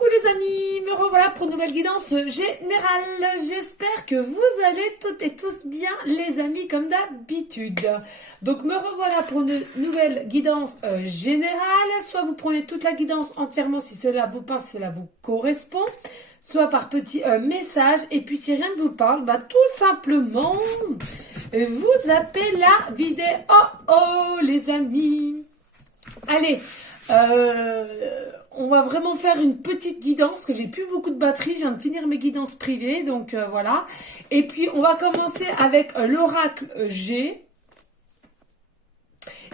Coucou les amis, me revoilà pour une nouvelle guidance générale. J'espère que vous allez toutes et tous bien les amis comme d'habitude. Donc me revoilà pour une nouvelle guidance générale. Soit vous prenez toute la guidance entièrement si cela vous parle, si cela vous correspond. Soit par petit message. Et puis si rien ne vous parle, bah tout simplement vous zappez la vidéo. Oh les amis. Allez. On va vraiment faire une petite guidance, parce que j'ai plus beaucoup de batterie, je viens de finir mes guidances privées, donc voilà. Et puis on va commencer avec l'oracle G.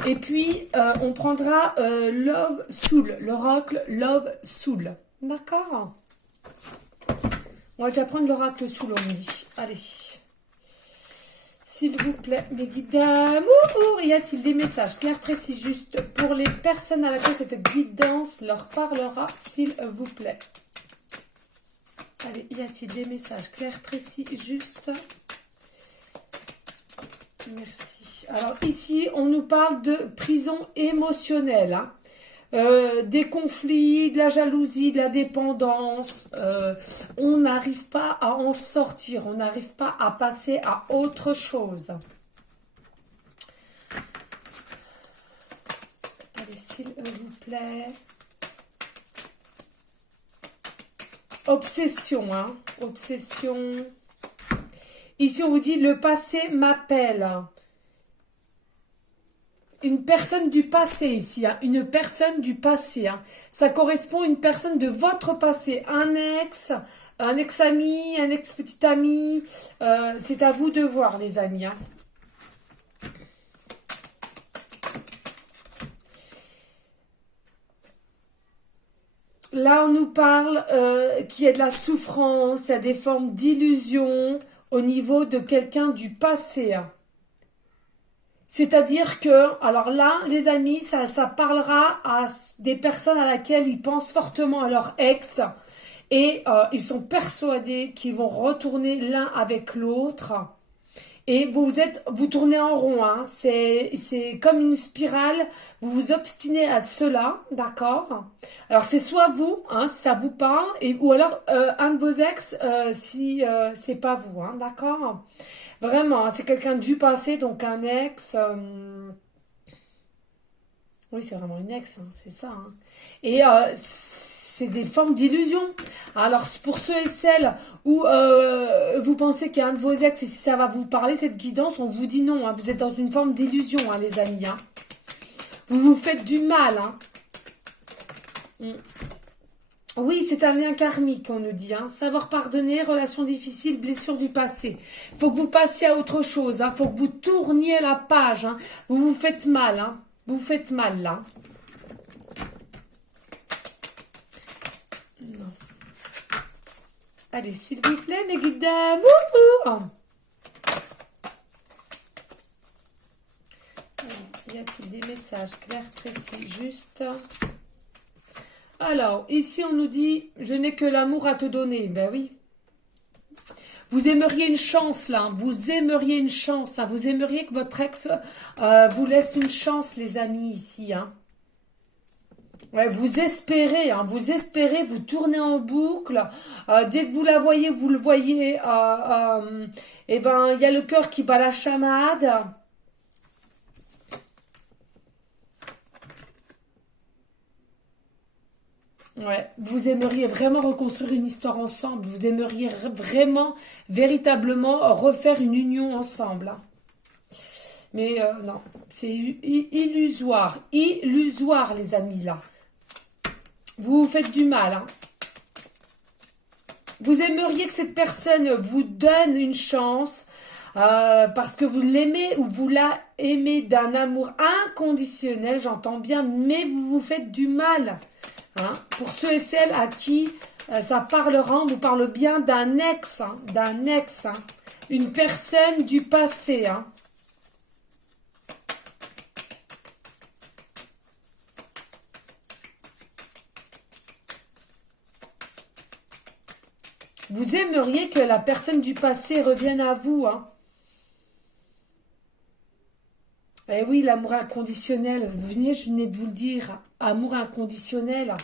Et puis on prendra Love Soul, l'oracle Love Soul. D'accord? On va déjà prendre l'oracle Soul, on me dit. Allez. S'il vous plaît, mes guides d'amour, y a-t-il des messages clairs, précis, justes pour les personnes à laquelle cette guidance leur parlera, s'il vous plaît? Allez, y a-t-il des messages clairs, précis, justes? Merci. Alors ici, on nous parle de prison émotionnelle, hein. Des conflits, de la jalousie, de la dépendance, on n'arrive pas à en sortir, on n'arrive pas à passer à autre chose. Allez, s'il vous plaît. Obsession, hein, obsession. Ici, on vous dit, le passé m'appelle. Une personne du passé ici, hein, une personne du passé. Hein. Ça correspond à une personne de votre passé, un ex-ami, un ex-petit ami. C'est à vous de voir, les amis. Hein. Là, on nous parle qu'il y a de la souffrance, il y a des formes d'illusion au niveau de quelqu'un du passé. Hein. C'est-à-dire que, alors là, les amis, ça parlera à des personnes à laquelle ils pensent fortement à leur ex et ils sont persuadés qu'ils vont retourner l'un avec l'autre. Et vous tournez en rond, hein. C'est comme une spirale, vous vous obstinez à cela, d'accord? Alors c'est soit vous, hein, si ça vous parle, ou alors un de vos ex, si c'est pas vous, hein, d'accord? Vraiment, c'est quelqu'un du passé, donc un ex. Oui, c'est vraiment une ex, hein, c'est ça. Hein. Et c'est des formes d'illusion. Alors, pour ceux et celles où vous pensez qu'il y a un de vos ex, et si ça va vous parler, cette guidance, on vous dit non. Hein, vous êtes dans une forme d'illusion, hein, les amis. Hein. Vous vous faites du mal. Hein. Oui, c'est un lien karmique, on nous dit. Hein. Savoir pardonner, relations difficiles, blessures du passé. Il faut que vous passiez à autre chose. Il faut que vous tourniez la page. Hein. Vous vous faites mal. Hein. Vous vous faites mal, là. Non. Allez, s'il vous plaît, mes guides d'amour. Y a-t-il des messages clairs, précis, justes? Alors, ici, on nous dit, je n'ai que l'amour à te donner. Ben oui. Vous aimeriez une chance, là. Vous aimeriez une chance. Hein. Vous aimeriez que votre ex vous laisse une chance, les amis, ici. Hein. Ouais, vous espérez, hein. Vous espérez, vous tournez en boucle. Dès que vous la voyez, vous le voyez. Eh ben, il y a le cœur qui bat la chamade. Ouais, vous aimeriez vraiment reconstruire une histoire ensemble. Vous aimeriez vraiment, véritablement refaire une union ensemble. Hein. Mais non, c'est illusoire. Illusoire, les amis, là. Vous vous faites du mal. Hein. Vous aimeriez que cette personne vous donne une chance parce que vous l'aimez ou vous la aimez d'un amour inconditionnel, j'entends bien, mais vous vous faites du mal. Hein, pour ceux et celles à qui ça parlera, on vous parle bien d'un ex, hein, une personne du passé. Hein. Vous aimeriez que la personne du passé revienne à vous. Hein. Eh oui, l'amour inconditionnel, je venais de vous le dire. amour inconditionnel.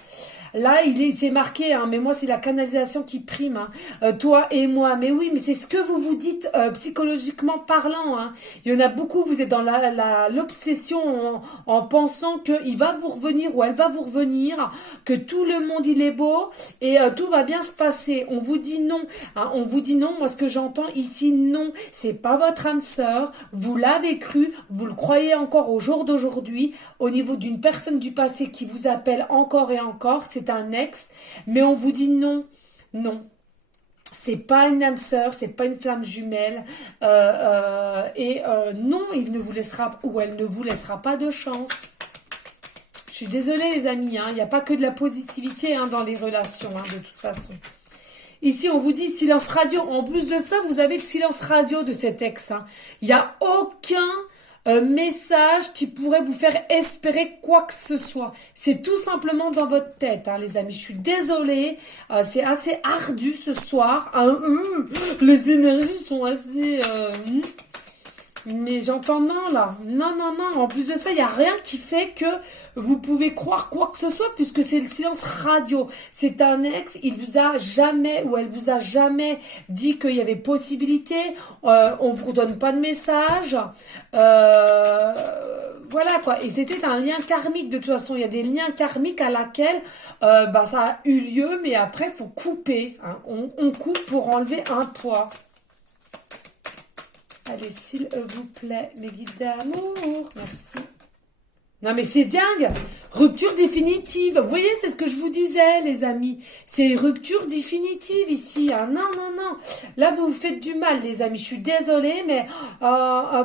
Là, c'est marqué, hein, mais moi, c'est la canalisation qui prime. Hein. Toi et moi. Mais oui, mais c'est ce que vous vous dites psychologiquement parlant. Hein. Il y en a beaucoup, vous êtes dans l'obsession en pensant qu'il va vous revenir ou elle va vous revenir, que tout le monde, il est beau et tout va bien se passer. On vous dit non. Hein, on vous dit non. Moi, ce que j'entends ici, non. C'est pas votre âme sœur. Vous l'avez cru. Vous le croyez encore au jour d'aujourd'hui. Au niveau d'une personne du passé qui vous appelle encore et encore. C'est un ex, mais on vous dit non, non. C'est pas une âme sœur, c'est pas une flamme jumelle, non, il ne vous laissera ou elle ne vous laissera pas de chance. Je suis désolée les amis, hein, il n'y a pas que de la positivité hein, dans les relations, hein, de toute façon. Ici, on vous dit silence radio. En plus de ça, vous avez le silence radio de cet ex. Hein. Il n'y a aucun message qui pourrait vous faire espérer quoi que ce soit. C'est tout simplement dans votre tête, hein, les amis. Je suis désolée, c'est assez ardu ce soir. Les énergies sont assez... mais j'entends non, là. Non, non, non. En plus de ça, il n'y a rien qui fait que vous pouvez croire quoi que ce soit, puisque c'est le silence radio. C'est un ex, il vous a jamais, ou elle vous a jamais dit qu'il y avait possibilité. On vous donne pas de message. Voilà, quoi. Et c'était un lien karmique, de toute façon. Il y a des liens karmiques à laquelle ça a eu lieu, mais après, il faut couper. Hein. On coupe pour enlever un poids. Allez, s'il vous plaît, mes guides d'amour. Merci. Non, mais c'est dingue. Rupture définitive. Vous voyez, c'est ce que je vous disais, les amis. C'est rupture définitive ici. Hein. Non, non, non. Là, vous vous faites du mal, les amis. Je suis désolée, mais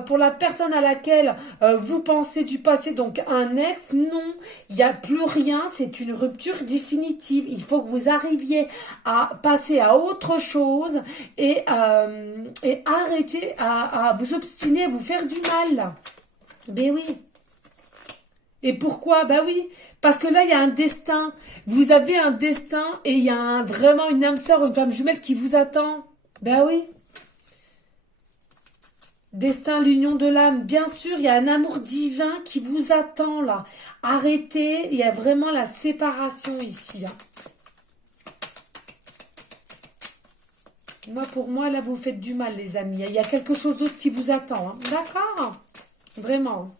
pour la personne à laquelle vous pensez du passé, donc un ex, non. Il n'y a plus rien. C'est une rupture définitive. Il faut que vous arriviez à passer à autre chose et arrêter à vous obstiner, à vous faire du mal. Ben oui. Et pourquoi? Bah oui, parce que là, il y a un destin. Vous avez un destin et il y a vraiment une âme sœur, une femme jumelle qui vous attend. Bah oui. Destin, l'union de l'âme. Bien sûr, il y a un amour divin qui vous attend là. Arrêtez, il y a vraiment la séparation ici. Hein. Moi, pour moi, là, vous faites du mal, les amis. Il y a quelque chose d'autre qui vous attend. Hein. D'accord? Vraiment.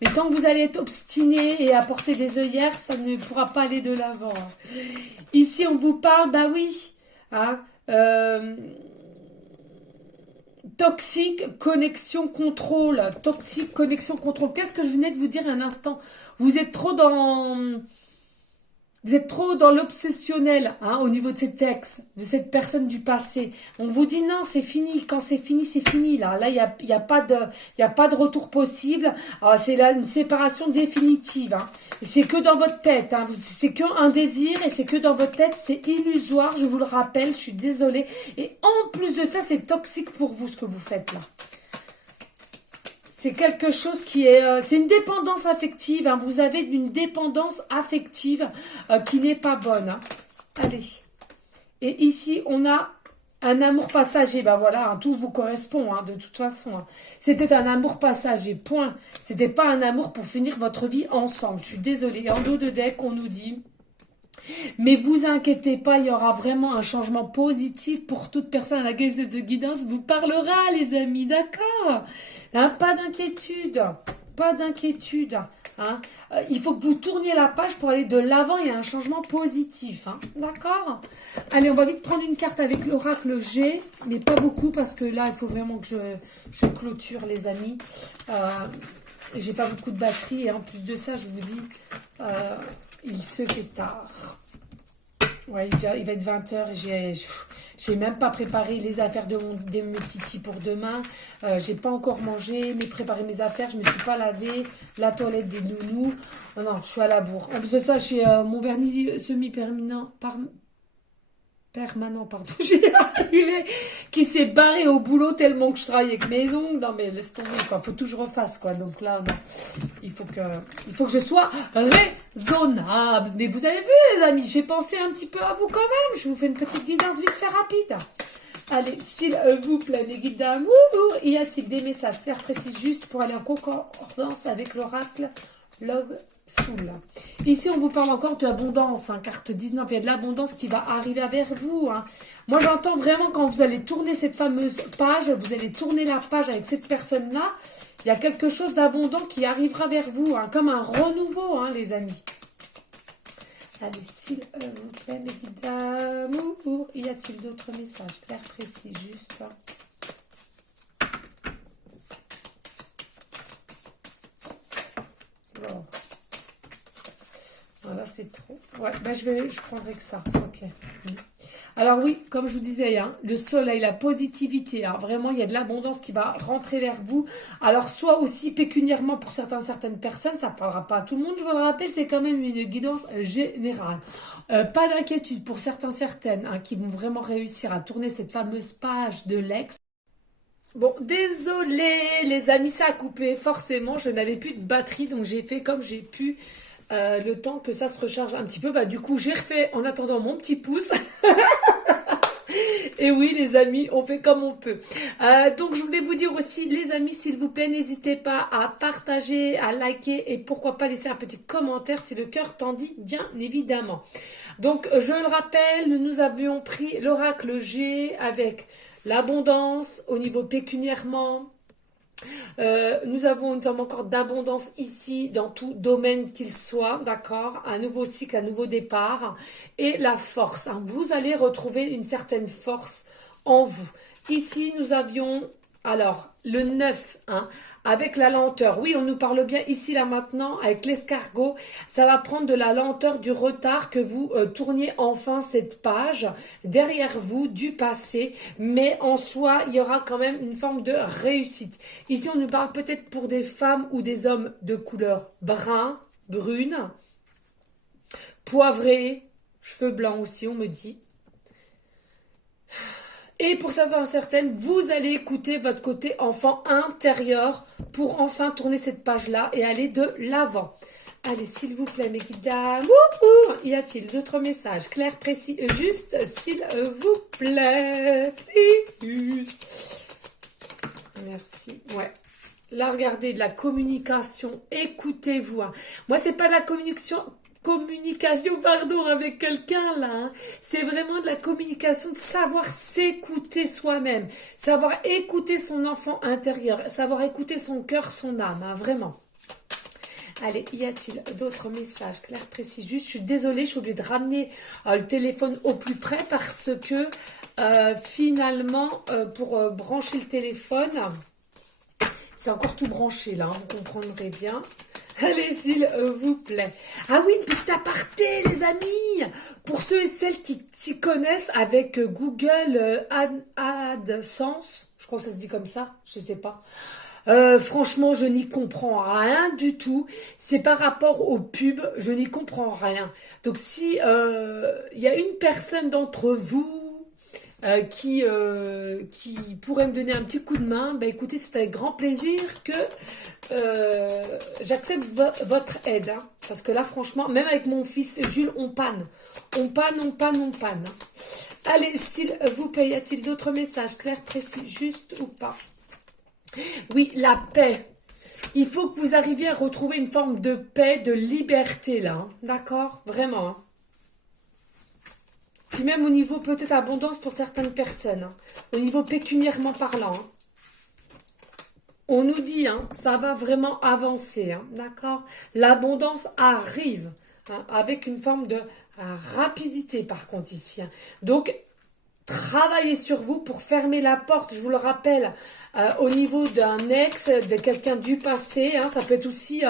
Mais tant que vous allez être obstiné et apporter des œillères, ça ne pourra pas aller de l'avant. Ici, on vous parle, bah oui, hein, toxique, connexion, contrôle. Toxique, connexion, contrôle. Qu'est-ce que je venais de vous dire un instant? Vous êtes trop dans... Vous êtes trop dans l'obsessionnel hein, au niveau de cet ex, de cette personne du passé. On vous dit non, c'est fini. Quand c'est fini, c'est fini. Là, il y a pas de retour possible. C'est là une séparation définitive. Hein. C'est que dans votre tête. Hein. C'est qu'un désir et c'est que dans votre tête. C'est illusoire, je vous le rappelle. Je suis désolée. Et en plus de ça, c'est toxique pour vous ce que vous faites là. C'est quelque chose qui est... c'est une dépendance affective. Hein. Vous avez une dépendance affective qui n'est pas bonne. Hein. Allez. Et ici, on a un amour passager. Ben voilà, hein, tout vous correspond hein, de toute façon. Hein. C'était un amour passager, point. C'était pas un amour pour finir votre vie ensemble. Je suis désolée. En dos de deck, on nous dit... Mais vous inquiétez pas, il y aura vraiment un changement positif pour toute personne à la guise de guidance vous parlera, les amis, d'accord hein, pas d'inquiétude, pas d'inquiétude. Hein. Il faut que vous tourniez la page pour aller de l'avant, il y a un changement positif, hein, d'accord. Allez, on va vite prendre une carte avec l'oracle G, mais pas beaucoup parce que là, il faut vraiment que je clôture, les amis. J'ai pas beaucoup de batterie et en plus de ça, je vous dis... il se fait tard. Ouais, il va être 20h et j'ai même pas préparé les affaires de mes titis pour demain. J'ai pas encore mangé, mais préparé mes affaires. Je me suis pas lavé. La toilette des nounous. Oh non, je suis à la bourre. En plus de ça, j'ai mon vernis semi-permanent. Permanent, pardon, qui s'est barré au boulot tellement que je travaille avec mes ongles. Non, mais laisse tomber, quoi. Faut que je refasse, quoi. Donc là, non. Il faut que je sois raisonnable. Mais vous avez vu, les amis, j'ai pensé un petit peu à vous quand même. Je vous fais une petite guidance vite fait rapide. Allez, s'il vous plaît, les guides d'amour, y a-t-il des messages clairs, précis, justes pour aller en concordance avec l'oracle Love Soul. Ici, on vous parle encore de l'abondance. Hein, carte 19, il y a de l'abondance qui va arriver vers vous. Hein. Moi, j'entends vraiment quand vous allez tourner cette fameuse page, vous allez tourner la page avec cette personne-là, il y a quelque chose d'abondant qui arrivera vers vous, hein, comme un renouveau, hein, les amis. Allez, s'il vous plaît, mes guides d'amour, y a-t-il d'autres messages clairs, précis, juste bon. Voilà, c'est trop. Ouais, ben je prendrai que ça. Ok. Alors oui, comme je vous disais, hein, le soleil, la positivité, hein, vraiment, il y a de l'abondance qui va rentrer vers vous. Alors, soit aussi pécuniairement pour certaines personnes, ça ne parlera pas à tout le monde, je vous le rappelle, c'est quand même une guidance générale. Pas d'inquiétude pour certaines hein, qui vont vraiment réussir à tourner cette fameuse page de l'ex. Bon, désolé les amis, ça a coupé, forcément, je n'avais plus de batterie, donc j'ai fait comme j'ai pu. Le temps que ça se recharge un petit peu, bah du coup j'ai refait en attendant mon petit pouce. Et oui les amis, on fait comme on peut. Donc je voulais vous dire aussi les amis, s'il vous plaît, n'hésitez pas à partager, à liker et pourquoi pas laisser un petit commentaire si le cœur t'en dit, bien évidemment. Donc je le rappelle, nous avions pris l'oracle G avec l'abondance au niveau pécuniairement. Nous avons une forme encore d'abondance ici dans tout domaine qu'il soit, d'accord, un nouveau cycle, un nouveau départ et la force, hein. Vous allez retrouver une certaine force en vous. Ici nous avions alors le 9 hein, avec la lenteur. Oui, on nous parle bien ici là maintenant avec l'escargot. Ça va prendre de la lenteur, du retard que vous tourniez enfin cette page derrière vous du passé. Mais en soi, il y aura quand même une forme de réussite. Ici, on nous parle peut-être pour des femmes ou des hommes de couleur brun, brune, poivré, cheveux blancs aussi, on me dit. Et pour certaines, vous allez écouter votre côté enfant intérieur pour enfin tourner cette page-là et aller de l'avant. Allez, s'il vous plaît, mes guides d'amour, y a-t-il d'autres messages clairs, précis, juste, s'il vous plaît, juste. Merci. Ouais. Là, regardez, de la communication. Écoutez-vous. Hein. Moi, c'est pas de la communication pardon, avec quelqu'un là. Hein. C'est vraiment de la communication, de savoir s'écouter soi-même, savoir écouter son enfant intérieur, savoir écouter son cœur, son âme, hein, vraiment. Allez, y a-t-il d'autres messages clairs, précis, juste? Je suis désolée, je suis obligée de ramener le téléphone au plus près parce que finalement, pour brancher le téléphone, c'est encore tout branché là, hein, vous comprendrez bien. Allez, s'il vous plaît. Ah oui, une petite aparté, les amis. Pour ceux et celles qui s'y connaissent avec Google AdSense, je crois que ça se dit comme ça, je sais pas. Franchement, je n'y comprends rien du tout. C'est par rapport aux pubs, je n'y comprends rien. Donc, si il y a une personne d'entre vous qui pourrait me donner un petit coup de main, bah écoutez, c'est avec grand plaisir que j'accepte votre aide. Hein, parce que là, franchement, même avec mon fils Jules, on panne. On panne. Allez, s'il vous plaît, y a-t-il d'autres messages clairs, précis, juste ou pas? Oui, la paix. Il faut que vous arriviez à retrouver une forme de paix, de liberté là. Hein, d'accord? Vraiment. Hein. Puis même au niveau peut-être abondance pour certaines personnes. Hein, au niveau pécuniairement parlant. Hein. On nous dit, hein, ça va vraiment avancer, hein, d'accord? L'abondance arrive hein, avec une forme de rapidité par contre ici. Hein. Donc, travaillez sur vous pour fermer la porte, je vous le rappelle, au niveau d'un ex, de quelqu'un du passé. Hein, ça peut être aussi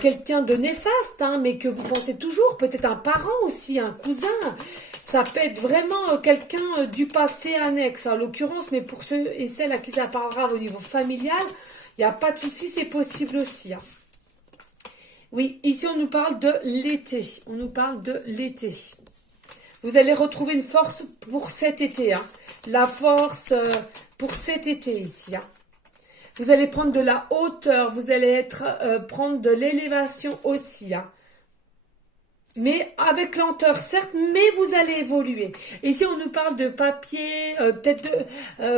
quelqu'un de néfaste, hein, mais que vous pensez toujours, peut-être un parent aussi, un cousin. Ça peut être vraiment quelqu'un du passé, un ex en l'occurrence, mais pour ceux et celles à qui ça parlera au niveau familial, il n'y a pas de souci, c'est possible aussi. Hein. Oui, ici on nous parle de l'été. On nous parle de l'été. Vous allez retrouver une force pour cet été. Hein. La force pour cet été ici. Hein. Vous allez prendre de la hauteur. Vous allez prendre de l'élévation aussi. Hein. mais avec lenteur, certes, mais vous allez évoluer. Et si on nous parle de papier, peut-être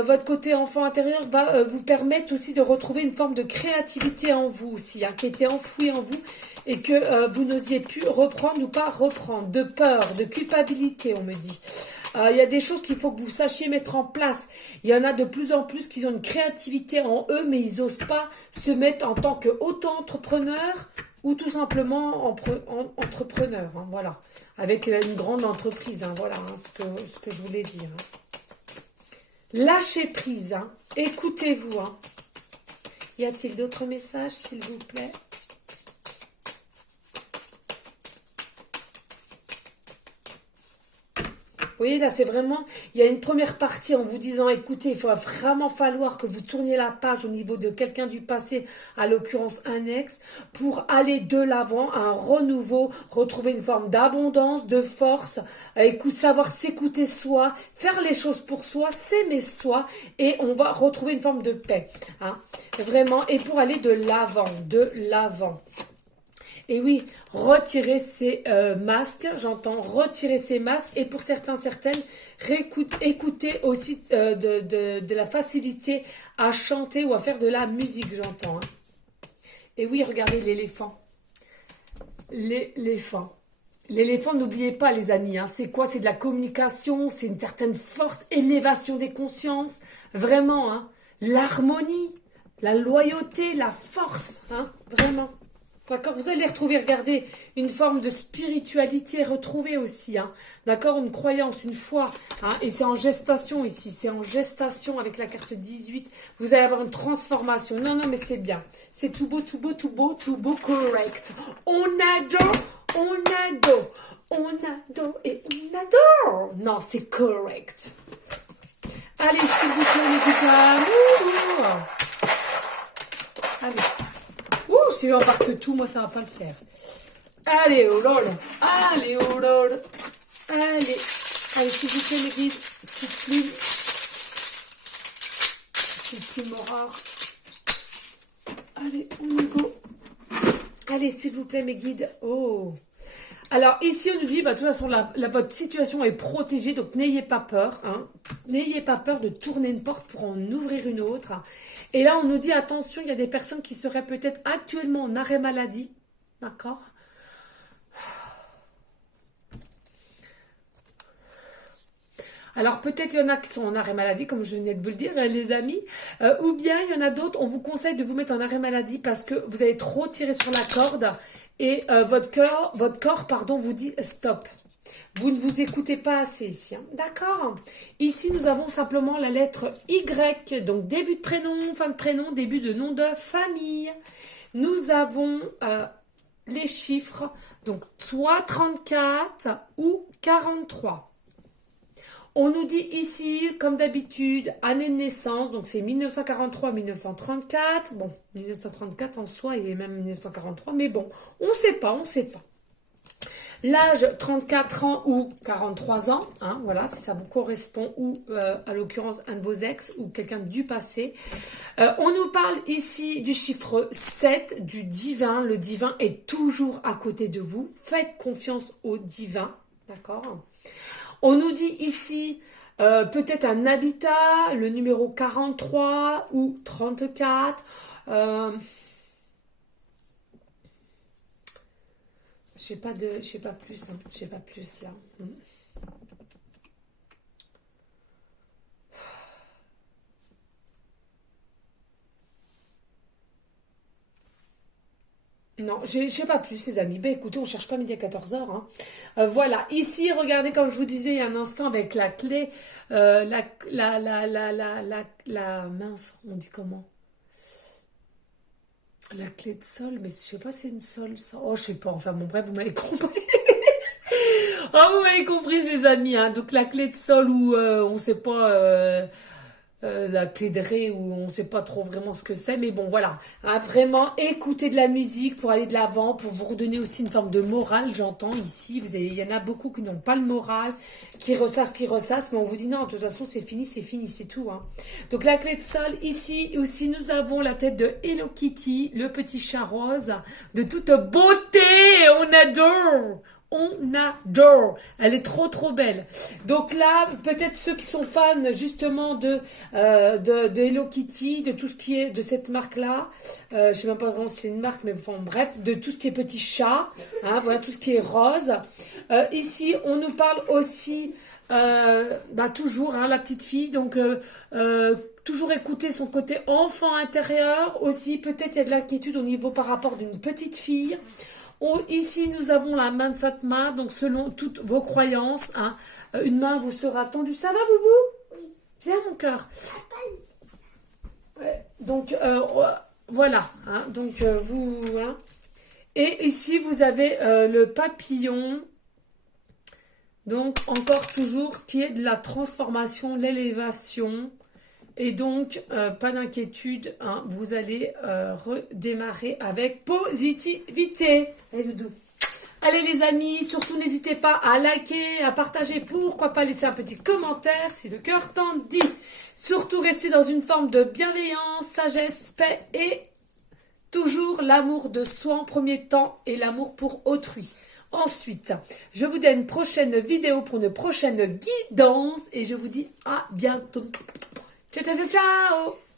votre côté enfant intérieur va vous permettre aussi de retrouver une forme de créativité en vous aussi, hein, qui était enfouie en vous et que vous n'osiez plus reprendre ou pas reprendre, de peur, de culpabilité, on me dit. Il y a des choses qu'il faut que vous sachiez mettre en place. Il y en a de plus en plus qui ont une créativité en eux, mais ils n'osent pas se mettre en tant qu'auto-entrepreneur ou tout simplement entrepreneur. Hein, voilà, avec une grande entreprise. Hein, voilà hein, ce que je voulais dire. Hein. Lâchez prise. Hein, écoutez-vous. Hein. Y a-t-il d'autres messages, s'il vous plaît ? Vous voyez, là, c'est vraiment, il y a une première partie en vous disant, écoutez, il va vraiment falloir que vous tourniez la page au niveau de quelqu'un du passé, à l'occurrence un ex, pour aller de l'avant, un renouveau, retrouver une forme d'abondance, de force, savoir s'écouter soi, faire les choses pour soi, s'aimer soi, et on va retrouver une forme de paix. Hein, vraiment, et pour aller de l'avant, de l'avant. Et oui, retirer ces masques, j'entends retirer ces masques. Et pour certaines, écouter aussi de la facilité à chanter ou à faire de la musique, j'entends. Hein. Et oui, regardez l'éléphant. L'éléphant. L'éléphant, n'oubliez pas les amis, hein, c'est quoi? C'est de la communication, c'est une certaine force, élévation des consciences. Vraiment, hein, l'harmonie, la loyauté, la force, hein, vraiment. D'accord, vous allez retrouver, regardez, une forme de spiritualité retrouvée aussi, hein. D'accord, une croyance, une foi, hein, et c'est en gestation ici, c'est en gestation avec la carte 18, vous allez avoir une transformation. Non, mais c'est bien, c'est tout beau, tout beau, tout beau, tout beau, correct. On adore et on adore. Non, c'est correct. Allez, s'il vous plaît, les gars. Allez. Si j'embarque tout, moi, ça va pas le faire. Allez, oh lol. Allez, oh lol. Allez, s'il vous plaît, mes guides. Petite plume rare. Allez, on y go. Allez, s'il vous plaît, mes guides. Oh. Alors, ici, on nous dit, bah, de toute façon, votre situation est protégée, donc n'ayez pas peur. Hein. N'ayez pas peur de tourner une porte pour en ouvrir une autre. Et là, on nous dit, attention, il y a des personnes qui seraient peut-être actuellement en arrêt maladie. D'accord ? Alors, peut-être il y en a qui sont en arrêt maladie, comme je venais de vous le dire, les amis. Ou bien, il y en a d'autres, on vous conseille de vous mettre en arrêt maladie parce que vous avez trop tiré sur la corde. Et votre corps, vous dit stop. Vous ne vous écoutez pas assez ici. Hein. D'accord. Ici, nous avons simplement la lettre Y. Donc, début de prénom, fin de prénom, début de nom de famille. Nous avons les chiffres. Donc, soit 34 ou 43. On nous dit ici, comme d'habitude, année de naissance, donc c'est 1943-1934. Bon, 1934 en soi et même 1943, mais bon, on ne sait pas. L'âge, 34 ans ou 43 ans, hein, voilà, si ça vous correspond, ou à l'occurrence un de vos ex ou quelqu'un du passé. On nous parle ici du chiffre 7, du divin. Le divin est toujours à côté de vous. Faites confiance au divin, d'accord ? On nous dit ici peut-être un habitat, le numéro 43 ou 34. Je sais pas plus, hein. Je sais pas plus là. Non, je sais pas plus, les amis. Ben écoutez, on cherche pas midi à 14h. Hein. Voilà, ici, regardez, comme je vous disais il y a un instant, avec la clé, la mince, on dit comment? La clé de sol, mais je sais pas si c'est une sol. Oh, je sais pas, enfin bon, bref, vous m'avez compris. Oh, vous m'avez compris, les amis. Hein. Donc, la clé de sol où on sait pas... la clé de ré où on ne sait pas trop vraiment ce que c'est, mais bon voilà, hein, vraiment écoutez de la musique pour aller de l'avant, pour vous redonner aussi une forme de morale, j'entends ici, il y en a beaucoup qui n'ont pas le moral, qui ressassent, mais on vous dit non, de toute façon c'est fini, c'est tout. Hein. Donc la clé de sol, ici aussi nous avons la tête de Hello Kitty, le petit chat rose, de toute beauté, on adore. on adore. Elle est trop trop belle. Donc là, peut-être ceux qui sont fans justement de Hello Kitty, de tout ce qui est de cette marque-là, je sais même pas vraiment si c'est une marque, mais enfin bref, de tout ce qui est petit chat, hein, voilà tout ce qui est rose. Ici, on nous parle aussi toujours la petite fille, donc toujours écouter son côté enfant intérieur. Aussi, peut-être il y a de l'inquiétude au niveau par rapport d'une petite fille. Ici, nous avons la main de Fatma, donc selon toutes vos croyances, hein, une main vous sera tendue. Ça va, Boubou? Viens, mon cœur. Ouais, donc, voilà. Hein, donc, vous... Hein. Et ici, vous avez le papillon. Donc, encore toujours, ce qui est de la transformation, l'élévation. Et donc, pas d'inquiétude, hein, vous allez redémarrer avec positivité. Allez, Doudou. Allez, les amis, surtout n'hésitez pas à liker, à partager, pourquoi pas laisser un petit commentaire si le cœur t'en dit. Surtout, restez dans une forme de bienveillance, sagesse, paix et toujours l'amour de soi en premier temps et l'amour pour autrui. Ensuite, je vous donne une prochaine vidéo pour une prochaine guidance et je vous dis à bientôt. Ciao, ciao, ciao, ciao!